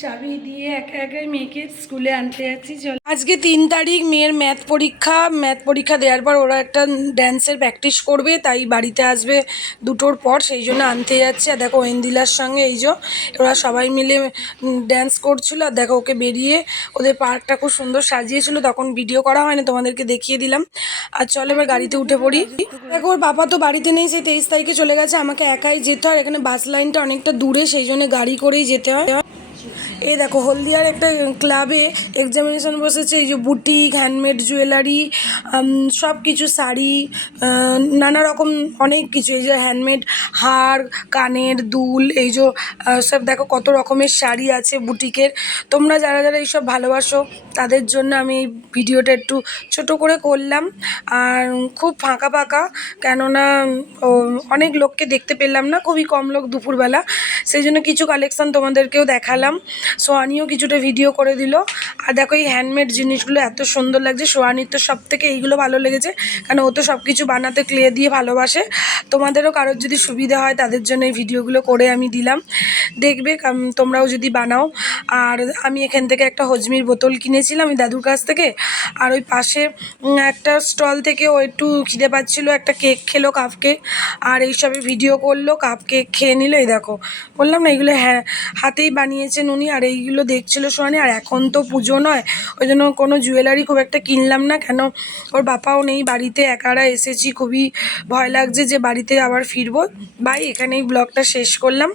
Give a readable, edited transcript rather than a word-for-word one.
চাবি দিয়ে একা একাই মেয়েকে স্কুলে আনতে যাচ্ছি। চল, আজকে 3 তারিখ, মেয়ের ম্যাথ পরীক্ষা দেওয়ার পর ওরা একটা ড্যান্সের প্র্যাকটিস করবে, তাই বাড়িতে আসবে 2টোর পর, সেই জন্য আনতে যাচ্ছে। আর দেখো ওয়েন্দিলার সঙ্গে এই যে ওরা সবাই মিলে ড্যান্স করছিল। আর দেখো ওকে বেরিয়ে ওদের পার্কটা খুব সুন্দর সাজিয়েছিল, তখন ভিডিও করা হয়নি, তোমাদেরকে দেখিয়ে দিলাম। আর চলো এবার গাড়িতে উঠে পড়ি। দেখো ওর বাবা তো বাড়িতে নেই, সেই 23 তারিখে চলে গেছে, আমাকে একাই যেতে হয়। এখানে বাস লাইনটা অনেকটা দূরে, সেই জন্য গাড়ি করেই যেতে হয়। এই দেখো হলদিয়ার একটা ক্লাবে এক্সামিনেশন বসেছে, এই যে বুটিক, হ্যান্ডমেড জুয়েলারি, সব কিছু, শাড়ি, নানা রকম অনেক কিছু, এই যে হ্যান্ডমেড হার, কানের দুল, এই যে সব দেখো কত রকমের শাড়ি আছে বুটিকের। তোমরা যারা যারা এইসব ভালোবাসো তাদের জন্য আমি এই ভিডিওটা একটু ছোট করে করলাম। আর খুব ফাঁকা ফাঁকা, কেননা অনেক লোককে দেখতে পেলাম না, খুবই কম লোক দুপুরবেলা, সেই জন্য কিছু কালেকশান তোমাদেরকেও দেখালাম। সোয়ানিও কিছুটা ভিডিও করে দিল। আর দেখো এই হ্যান্ডমেড জিনিসগুলো এত সুন্দর লাগছে। সোয়ানির তো সব থেকে এইগুলো ভালো লেগেছে, কারণ ও তো সব কিছু বানাতে ক্লে দিয়ে ভালোবাসে। তোমাদেরও কারোর যদি সুবিধা হয় তাদের জন্য এই ভিডিওগুলো করে আমি দিলাম, দেখবে তোমরাও যদি বানাও। আর আমি এখান থেকে একটা হজমির বোতল কিনেছিলাম ওই দাদুর কাছ থেকে। আর ওই পাশে একটা স্টল থেকে ও একটু খিদে পাচ্ছিলো, একটা কেক খেলো, কাপ কেক, আর এইসবে ভিডিও করলো, কাপ কেক খেয়ে নিল। এই দেখো বললাম না এগুলো হ্যাঁ হাতেই বানিয়েছেন উনি। আর এইগুলো দেখছিল সোয়ানি। আর এখন তো পুজো নয়, ওই জন্য কোনো জুয়েলারি খুব একটা কিনলাম না, কেন ওর বাপাও নেই বাড়িতে, একারা এসেছি, খুবই ভয় লাগছে যে বাড়িতে আবার ফিরবো। বাই, এখানেই ব্লগটা শেষ করলাম।